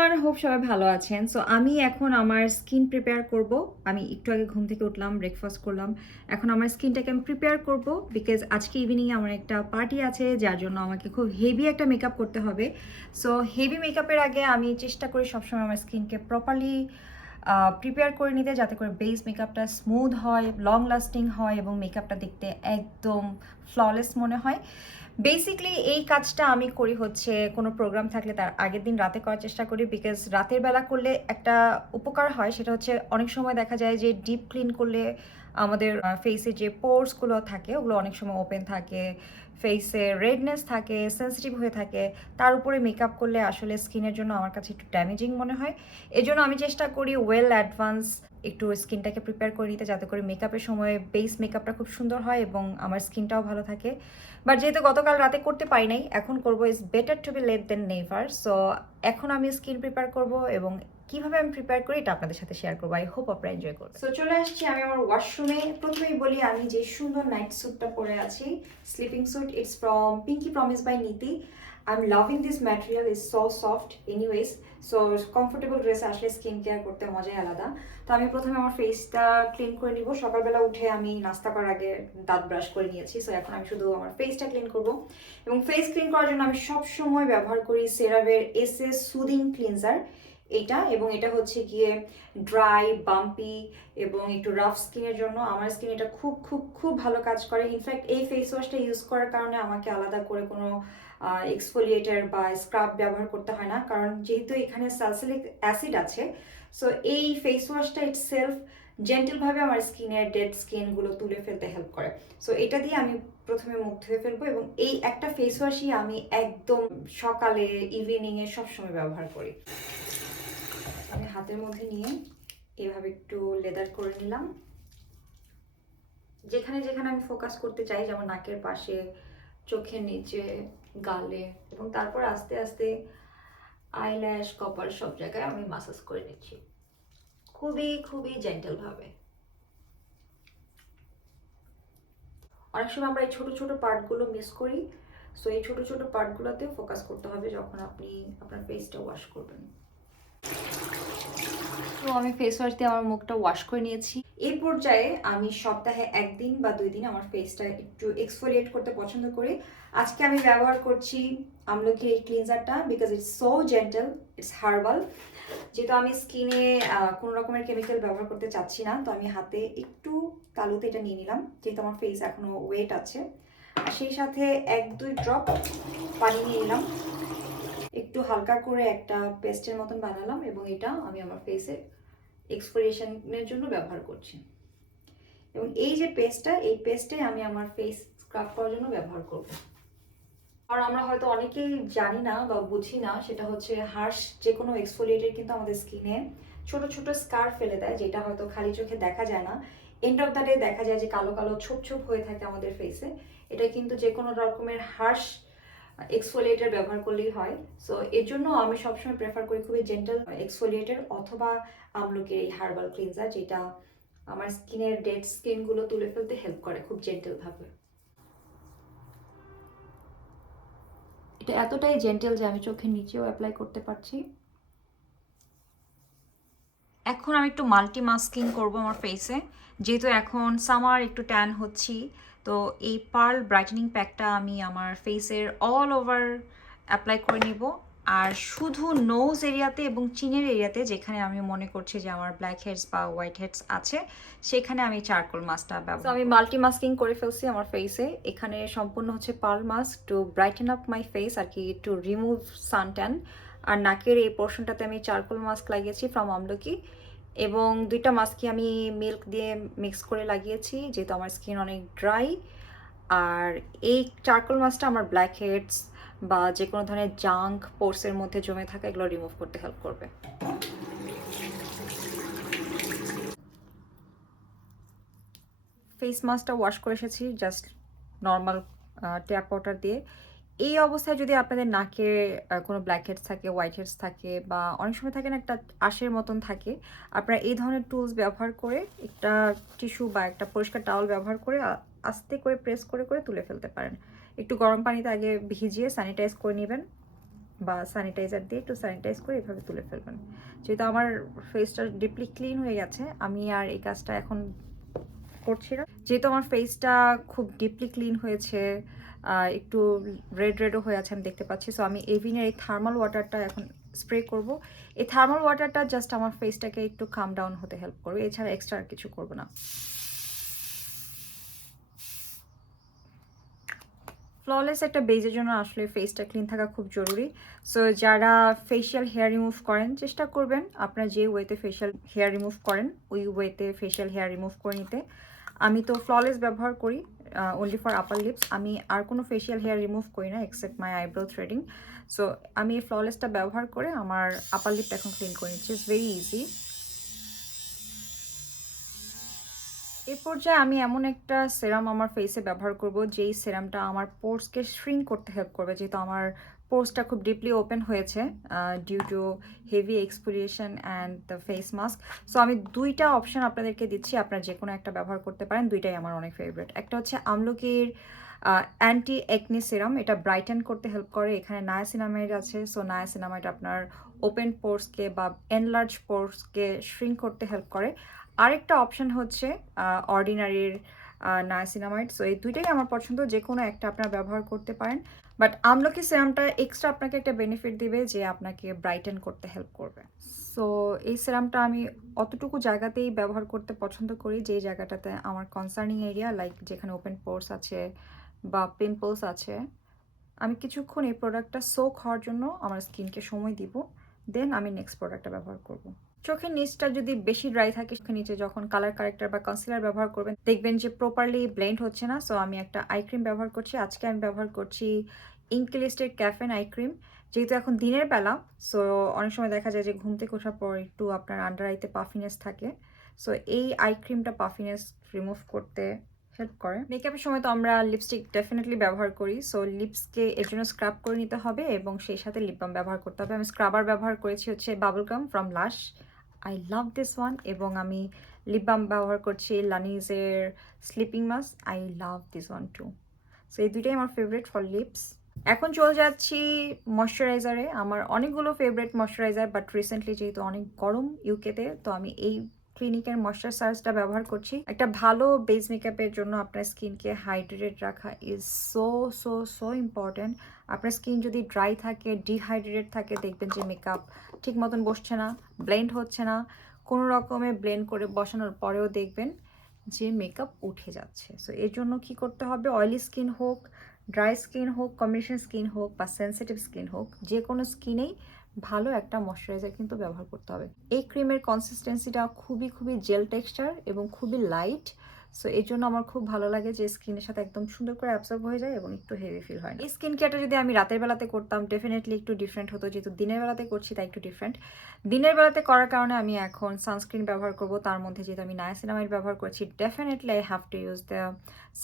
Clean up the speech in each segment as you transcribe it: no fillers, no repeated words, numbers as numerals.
Everyone, hope সবাই ভালো আছেন। সো আমি এখন আমার স্কিন প্রিপেয়ার করব। আমি একটু আগে ঘুম থেকে উঠলাম, ব্রেকফাস্ট করলাম। এখন আমার স্কিনটাকে আমি প্রিপেয়ার করব বিকজ আজকে ইভিনিংয়ে আমার একটা পার্টি আছে, যার জন্য আমাকে খুব হেভি একটা মেকআপ করতে হবে। সো হেভি মেকআপের আগে আমি চেষ্টা করি সবসময় আমার স্কিনকে প্রপারলি প্রিপেয়ার করে নিতে, যাতে করে বেস মেকআপটা স্মুথ হয়, লং লাস্টিং হয় এবং মেকআপটা দেখতে একদম ফ্ললেস মনে হয়। বেসিকলি এই কাজটা আমি করি হচ্ছে কোনো প্রোগ্রাম থাকলে তার আগের দিন রাতে করার চেষ্টা করি, বিকজ রাতের বেলা করলে একটা উপকার হয়, সেটা হচ্ছে অনেক সময় দেখা যায় যে ডিপ ক্লিন করলে আমাদের ফেসে যে পোর্সগুলো থাকে ওগুলো অনেক সময় ওপেন থাকে, ফেসে রেডনেস থাকে, সেন্সিটিভ হয়ে থাকে। তার উপরে মেকআপ করলে আসলে স্কিনের জন্য আমার কাছে একটু ড্যামেজিং মনে হয়। এজন্য আমি চেষ্টা করি ওয়েল অ্যাডভান্স একটু স্কিনটাকে প্রিপেয়ার করে নিতে, যাতে করে মেকআপের সময় বেস মেকআপটা খুব সুন্দর হয় এবং আমার স্কিনটাও ভালো থাকে। বাট যেহেতু গতকাল রাতে করতে পারি নাই, এখন করবো। Is better to be late than never. So এখন আমি স্কিন প্রিপেয়ার করব এবং কিভাবে আমি প্রিপেয়ার করি এটা আপনাদের সাথে শেয়ার করবো। আই হোপ আপনারা এনজয় করবেন। সো চলে আসছি আমি আমার ওয়াশরুমে। প্রথমেই বলি আমি যে সুন্দর নাইট স্যুটটা পরে আছি, sleeping suit, it's from Pinky Promise by Niti. I am loving this material, is so soft anyways. So comfortable dress আসলে স্কিন কেয়ার করতে মজাই আলাদা। তো আমি প্রথমে আমার ফেসটা ক্লিন করে নিব। সকালবেলা উঠে আমি নাস্তা করার আগে দাঁত ব্রাশ করে নিয়েছি। সো এখন আমি শুধু আমার ফেসটা ক্লিন করব এবং ফেস ক্লিন করার জন্য আমি সব সময় ব্যবহার করি সেরাভের এসএস সুদিং ক্লিনজার এটা। এবং এটা হচ্ছে গিয়ে ড্রাই, বাম্পি এবং একটু রাফ স্কিনের জন্য আমার স্কিন এটা খুব খুব খুব ভালো কাজ করে। ইনফ্যাক্ট এই ফেস ওয়াশটা ইউজ করার কারণে আমাকে আলাদা করে কোনো এক্সফোলিয়েটার বা স্ক্রাব ব্যবহার করতে হয় না, কারণ যেহেতু এখানে স্যালিসিলিক অ্যাসিড আছে। সো এই ফেস ওয়াশটা ইটসেলফ জেন্টেলভাবে আমার স্কিনের ডেড স্কিনগুলো তুলে ফেলতে হেল্প করে। সো এটা দিয়ে আমি প্রথমে মুখ ধুয়ে ফেলবো এবং এই একটা ফেস ওয়াশই আমি একদম সকালে, ইভিনিংয়ে সবসময় ব্যবহার করি। আমি হাতের মধ্যে নিয়ে এভাবে একটু লেদার করে নিলাম, যেখানে যেখানে আমি ফোকাস করতে চাই, যেমন নাকের পাশে, চোখের নিচে, গালে, এবং তারপর আস্তে আস্তে আইল্যাশ, কপাল সব জায়গায় আমি মাসাজ করে নিচ্ছি খুবই খুবই জেন্টেল ভাবে। অনেক সময় আমরা এই ছোট ছোট পার্টগুলো মিস করি। সো এই ছোট ছোট পার্টগুলোতে ফোকাস করতে হবে যখন আপনি আপনার ফেসটা ওয়াশ করবেন। তো আমি ফেস ওয়াশ দিয়ে আমার মুখটা ওয়াশ করে নিয়েছি। এই পর্যায়ে আমি সপ্তাহে একদিন বা 2 দিন আমার ফেসটা একটু এক্সফোলিয়েট করতে পছন্দ করি। আজকে আমি ব্যবহার করছি আমলকি এই ক্লিনজারটা, because it's so gentle, it's herbal. যেহেতু আমি স্কিনে কোনো রকমের কেমিক্যাল ব্যবহার করতে চাচ্ছি না, তো আমি হাতে একটু তালুতে এটা নিয়ে নিলাম, যেহেতু আমার ফেস এখনো ওয়েট আছে। আর সেই সাথে 1-2 ড্রপ পানি নিয়ে নিলাম, একটু হালকা করে একটা পেস্টের মতন বানালাম এবং এটা আমি আমার ফেসে এক্সফোলিয়েশনের জন্য ব্যবহার করছি। এবং এই যে পেস্টটা, এই পেস্টটাই আমি আমার ফেস স্ক্রাব করার জন্য ব্যবহার করব। আর আমরা হয়তো অনেকেই জানি না বা বুঝি না, সেটা হচ্ছে হার্শ যে কোনো এক্সফোলিয়েটের কিন্তু আমাদের স্কিনে ছোট ছোট স্কার ফেলে দেয়, যেটা হয়তো খালি চোখে দেখা যায় না। এন্ড অফ দ্য ডে দেখা যায় যে কালো কালো ছোপ ছোপ হয়ে থাকে আমাদের ফেসে। এটা কিন্তু যে কোনো রকমের হার্শ এক্সফোলিয়েটার ব্যবহার করলেই হয়। সো এর জন্য আমি সবসময় প্রেফার করি খুবই জেন্টাল এক্সফোলিয়েটার অথবা আমলকির এই হার্বাল ক্লিনজার, যেটা আমার স্কিনের ডেড স্কিনগুলো তুলে ফেলতে হেল্প করে খুব জেন্টেলভাবে। এটা এতটাই জেন্টেল যে আমি চোখের নিচেও অ্যাপ্লাই করতে পারছি। এখন আমি একটু মাল্টি মাস্কিং করবো আমার ফেসে, যেহেতু এখন সামার, একটু ট্যান হচ্ছি। তো এই পার্ল ব্রাইটেনিং প্যাকটা আমি আমার ফেসের অল ওভার অ্যাপ্লাই করে নিব। আর শুধু নোজ এরিয়াতে এবং চিনের এরিয়াতে, যেখানে আমি মনে করছি যে আমার ব্ল্যাক হেডস বা হোয়াইট হেডস আছে, সেখানে আমি চারকোল মাস্কটা ব্যবহার। আমি মাল্টি মাস্কিং করে ফেলছি আমার ফেসে। এখানে সম্পূর্ণ হচ্ছে pearl mask to brighten up my face, আর কি টু রিমুভ সান ট্যান। আর নাকের এই পোর্শনটাতে আমি চারকোল মাস্ক লাগিয়েছি ফ্রম আমলকি, এবং 2টা মাস্কই আমি মিল্ক দিয়ে মিক্স করে লাগিয়েছি, যেহেতু আমার স্কিন অনেক ড্রাই। আর এই চারকোল মাস্কটা আমার ব্ল্যাক হেডস বা যে কোনো ধরনের জাঙ্ক পোর্সের মধ্যে জমে থাকা এগুলো রিমুভ করতে হেল্প করবে। ফেস মাস্কটা ওয়াশ করে এসেছি জাস্ট নর্মাল ট্যাপ ওয়াটার দিয়ে। এই অবস্থায় যদি আপনাদের নাকে কোনো ব্ল্যাক হেডস থাকে, হোয়াইট হেডস থাকে, বা অনেক সময় থাকে না একটা আঁশের মতন থাকে, আপনারা এই ধরনের টুলস ব্যবহার করে একটা টিস্যু বা একটা পরিষ্কার টাওয়াল ব্যবহার করে আস্তে করে প্রেস করে করে তুলে ফেলতে পারেন। একটু গরম পানিতে আগে ভিজিয়ে স্যানিটাইজ করে নেবেন, বা স্যানিটাইজার দিয়ে একটু স্যানিটাইজ করে এভাবে তুলে ফেলবেন। যেহেতু আমার ফেসটা ডিপলি ক্লিন হয়ে গেছে, আমি আর এই কাজটা এখন করছি না। যেহেতু আমার ফেসটা খুব ডিপলি ক্লিন হয়েছে, একটু রেড রেডও হয়ে আছে আমি দেখতে পাচ্ছি, সো আমি এভিনের এই থার্মাল ওয়াটারটা এখন স্প্রে করব। এই থার্মাল ওয়াটারটা জাস্ট আমার ফেসটাকে একটু কাম ডাউন হতে হেল্প করবে, এছাড়া এক্সট্রা আর কিছু করবো না। ফ্ললেস একটা বেজের জন্য আসলে ফেসটা ক্লিন থাকা খুব জরুরি। সো যারা ফেশিয়াল হেয়ার রিমুভ করেন, চেষ্টা করবেন আপনারা যে ওয়েতে ফেশিয়াল হেয়ার রিমুভ করেন ওই ওয়েতে ফেশিয়াল হেয়ার রিমুভ করে নিতে। আমি তো ফ্ললেস ব্যবহার করি অনলি ফর আপার লিপস। আমি আর কোনো ফেশিয়াল হেয়ার রিমুভ করি না এক্সেপ্ট মাই আইব্রো থ্রেডিং। সো আমি এই ফ্ললেসটা ব্যবহার করে আমার আপার লিপটা এখন ক্লিন করে নিচ্ছি। It's very easy. এ পর্যায়ে আমি এমন একটা সেরাম আমার ফেসে ব্যবহার করব যেই সেরামটা আমার পোর্সকে শ্রিঙ্ক করতে হেল্প করবে, যেহেতু আমার পোর্সটা খুব ডিপলি ওপেন হয়েছে due to heavy exfoliation and the face mask. So আমি দুইটা অপশন আপনাদেরকে দিচ্ছি, আপনারা যে কোনো একটা ব্যবহার করতে পারেন। দুইটাই আমার অনেক ফেভারিট। একটা হচ্ছে আমলকির অ্যান্টি একনি সিরাম, এটা ব্রাইটেন করতে হেল্প করে। এখানে নায়াসিনামাইড আছে, সো নায়াসিনামাইড আপনার ওপেন পোর্সকে বা এনলার্জ পোর্সকে শ্রিঙ্ক করতে হেল্প করে। আরেকটা অপশন হচ্ছে অর্ডিনারির নায়াসিনামাইড। সো এই দুইটাই আমার পছন্দ, যে কোনো একটা আপনারা ব্যবহার করতে পারেন। বাট আমলকি সিরামটা এক্সট্রা আপনাকে একটা বেনিফিট দিবে যে আপনাকে ব্রাইটেন করতে হেল্প করবে। সো এই সিরামটা আমি অতটুকু জায়গাতেই ব্যবহার করতে পছন্দ করি যে জায়গাটাতে আমার কনসার্নিং এরিয়া, লাইক যেখানে ওপেন পোর্স আছে বা পিম্পলস আছে। আমি কিছুক্ষণ এই প্রোডাক্টটা সোক হওয়ার জন্য আমার স্কিনকে সময় দিব, দেন আমি নেক্সট প্রোডাক্টটা ব্যবহার করব। চোখের নিচটা যদি বেশি ড্রাই থাকে, চোখের নিচে যখন কালার কারেক্টার বা কনসিলার ব্যবহার করবেন দেখবেন যে প্রপারলি ব্লেন্ড হচ্ছে না। সো আমি একটা আই ক্রিম ব্যবহার করছি। আজকে আমি ব্যবহার করছি ইনক্লিস্টের ক্যাফেন আই ক্রিম। যেহেতু এখন দিনের বেলা, সো অনেক সময় দেখা যায় যে ঘুম থেকে ওঠার পর একটু আপনার আন্ডার আইতে পাফিনেস থাকে। সো এই আই ক্রিমটা পাফিনেস রিমুভ করতে হেল্প করে। মেকআপের সময় তো আমরা লিপস্টিক ডেফিনেটলি ব্যবহার করি, সো লিপসকে এর জন্য স্ক্রাব করে নিতে হবে এবং সেই সাথে লিপ বাম ব্যবহার করতে হবে। আমি স্ক্রাবার ব্যবহার করেছি হচ্ছে bubble gum from Lush, I love this one. এবং আমি লিপ বাম ব্যবহার করছি লানিজের sleeping mask, I love this one too. So এই দুইটাই আমার ফেভারিট ফর লিপস। এখন চলে যাচ্ছি ময়শ্চারাইজারে। আমার অনেকগুলো ফেভারিট ময়শ্চারাইজার, বাট রিসেন্টলি যেহেতু অনেক গরম ইউকেতে, তো আমি এই ক্লিনিকের ময়শ্চারাইজারটা ব্যবহার করছি। একটা ভালো বেস মেকআপের জন্য আপনার স্কিনকে হাইড্রেটেড রাখা is so so so important. আপনার স্কিন যদি ড্রাই থাকে, ডিহাইড্রেটেড থাকে, দেখবেন যে মেকআপ ঠিক মতন বসছে না, ব্লেন্ড হচ্ছে না। কোনো রকমে ব্লেন্ড করে বসানোর পরেও দেখবেন যে মেকআপ উঠে যাচ্ছে। সো এর জন্য কী করতে হবে, অয়েলি স্কিন হোক, ড্রাই স্কিন হোক, কম্বিনেশন স্কিন হোক বা সেন্সিটিভ স্কিন হোক, যে কোনো স্কিনেই ভালো একটা ময়শ্চারাইজার কিন্তু ব্যবহার করতে হবে। এই ক্রিমের কনসিস্টেন্সিটা খুবই খুবই জেল টেক্সচার এবং খুবই লাইট। সো এই জন্য আমার খুব ভালো লাগে যে স্কিনের সাথে একদম সুন্দর করে অ্যাবসর্ব হয়ে যায় এবং একটু হেভি ফিল হয় না। এই স্কিন কেয়ারটা যদি আমি রাতের বেলাতে করতাম ডেফিনেটলি একটু ডিফারেন্ট হতো, যেহেতু দিনের বেলাতে করছি তাই একটু ডিফারেন্ট। দিনের বেলাতে করার কারণে আমি এখন সানস্ক্রিন ব্যবহার করব। তার মধ্যে যেহেতু আমি নায়াসিনামাইড ব্যবহার করছি, definitely I have to use the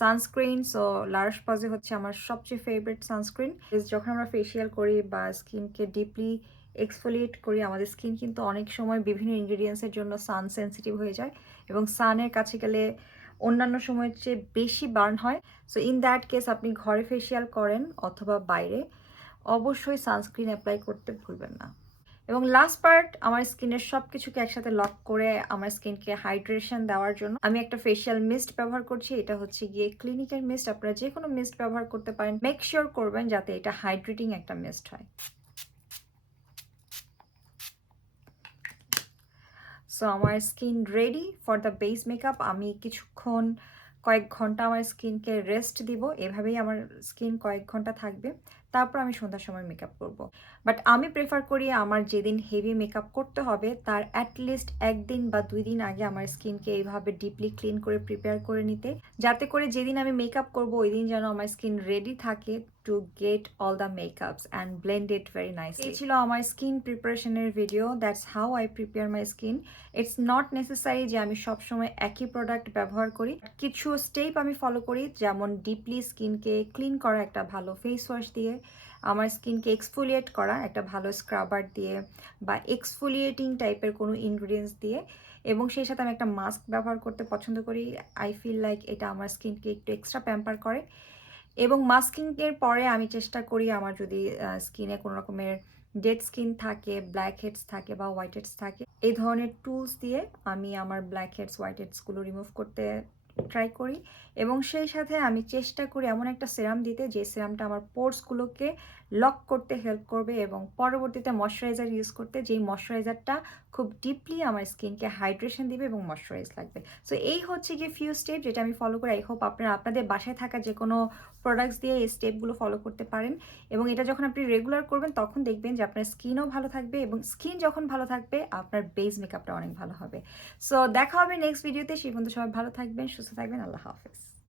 sunscreen. So লার্শ পজে হচ্ছে আমার সবচেয়ে ফেভারিট সানস্ক্রিন। যখন আমরা ফেসিয়াল করি বা স্কিনকে ডিপলি এক্সফোলিয়েট করি, আমাদের স্কিন কিন্তু অনেক সময় বিভিন্ন ইনগ্রিডিয়েন্টসের জন্য সান সেন্সিটিভ হয়ে যায় এবং সানের কাছে গেলে অন্যান্য সময়ের চেয়ে বেশি বার্ন হয়। সো ইন দ্যাট কেস আপনি ঘরে ফেসিয়াল করেন অথবা বাইরে, অবশ্যই সানস্ক্রিন অ্যাপ্লাই করতে ভুলবেন না। এবং লাস্ট পার্ট, আমার স্কিনের সব কিছুকে একসাথে লক করে আমার স্কিনকে হাইড্রেশন দেওয়ার জন্য আমি একটা ফেশিয়াল মিস্ট ব্যবহার করছি। এটা হচ্ছে গিয়ে ক্লিনিকের মিস্ট, আপনারা যে কোনো মিস্ট ব্যবহার করতে পারেন। মেক শিওর করবেন যাতে এটা হাইড্রেটিং একটা মিস্ট হয়। সো আমার skin ready for the base makeup. আমি কিছুক্ষণ কয়েক ঘন্টা আমার স্কিনকে রেস্ট দিব, এভাবেই আমার স্কিন কয়েক ঘন্টা থাকবে। তারপর আমি সন্ধ্যার সময় মেকআপ করব। বাট আমি প্রেফার করি আমার যেদিন হেভি মেকআপ করতে হবে তার অ্যাটলিস্ট একদিন বা 2 দিন আগে আমার স্কিনকে এইভাবে ডিপলি ক্লিন করে প্রিপেয়ার করে নিতে, যাতে করে যেদিন আমি মেকআপ করব ওই দিন যেন আমার স্কিন রেডি থাকে to get all the makeups and blend it very nicely. এই ছিল আমার স্কিন প্রিপারেশনের video. That's how I prepare my skin. It's not necessary যে আমি সবসময় একই প্রোডাক্ট ব্যবহার করি। কিছু স্টেপ আমি ফলো করি, যেমন ডিপলি স্কিনকে ক্লিন করা একটা ভালো ফেস ওয়াশ দিয়ে, আমার স্কিনকে এক্সফোলিয়েট করা একটা ভালো স্ক্রাবার দিয়ে বা এক্সফোলিয়েটিং টাইপের কোনো ইনগ্রিডিয়েন্টস দিয়ে, এবং সেই সাথে আমি একটা মাস্ক ব্যবহার করতে পছন্দ করি। আই ফিল লাইক এটা আমার স্কিনকে একটু এক্সট্রা প্যাম্পার করে। এবং মাস্কিংয়ের পরে আমি চেষ্টা করি আমার যদি স্কিনে কোনো রকমের ডেড স্কিন থাকে, ব্ল্যাক হেডস থাকে বা হোয়াইট হেডস থাকে, এই ধরনের টুলস দিয়ে আমি আমার ব্ল্যাক হেডস হোয়াইট হেডসগুলো রিমুভ করতে ট্রাই করি। এবং সেই সাথে আমি চেষ্টা করি এমন একটা সেরাম দিতে যে সেরামটা আমার পোর্সগুলোকে লক করতে হেল্প করবে এবং পরবর্তীতে ময়শ্চারাইজার ইউজ করতে, যেই ময়শ্চারাইজারটা খুব ডিপলি আমার স্কিনকে হাইড্রেশন দিবে এবং ময়শ্চারাইজ লাগবে। সো এই হচ্ছে গিয়ে ফিউ স্টেপ যেটা আমি ফলো করি। আই হোপ আপনারা আপনাদের বাসায় থাকা যে কোনো প্রোডাক্টস দিয়ে এই স্টেপগুলো ফলো করতে পারেন এবং এটা যখন আপনি রেগুলার করবেন তখন দেখবেন যে আপনার স্কিনও ভালো থাকবে এবং স্কিন যখন ভালো থাকবে আপনার বেস মেকআপটা অনেক ভালো হবে। সো দেখা হবে নেক্সট ভিডিওতে। সেই পর্যন্ত সবাই ভালো থাকবেন, সুস্থ থাকবেন। আল্লাহ হাফেজ।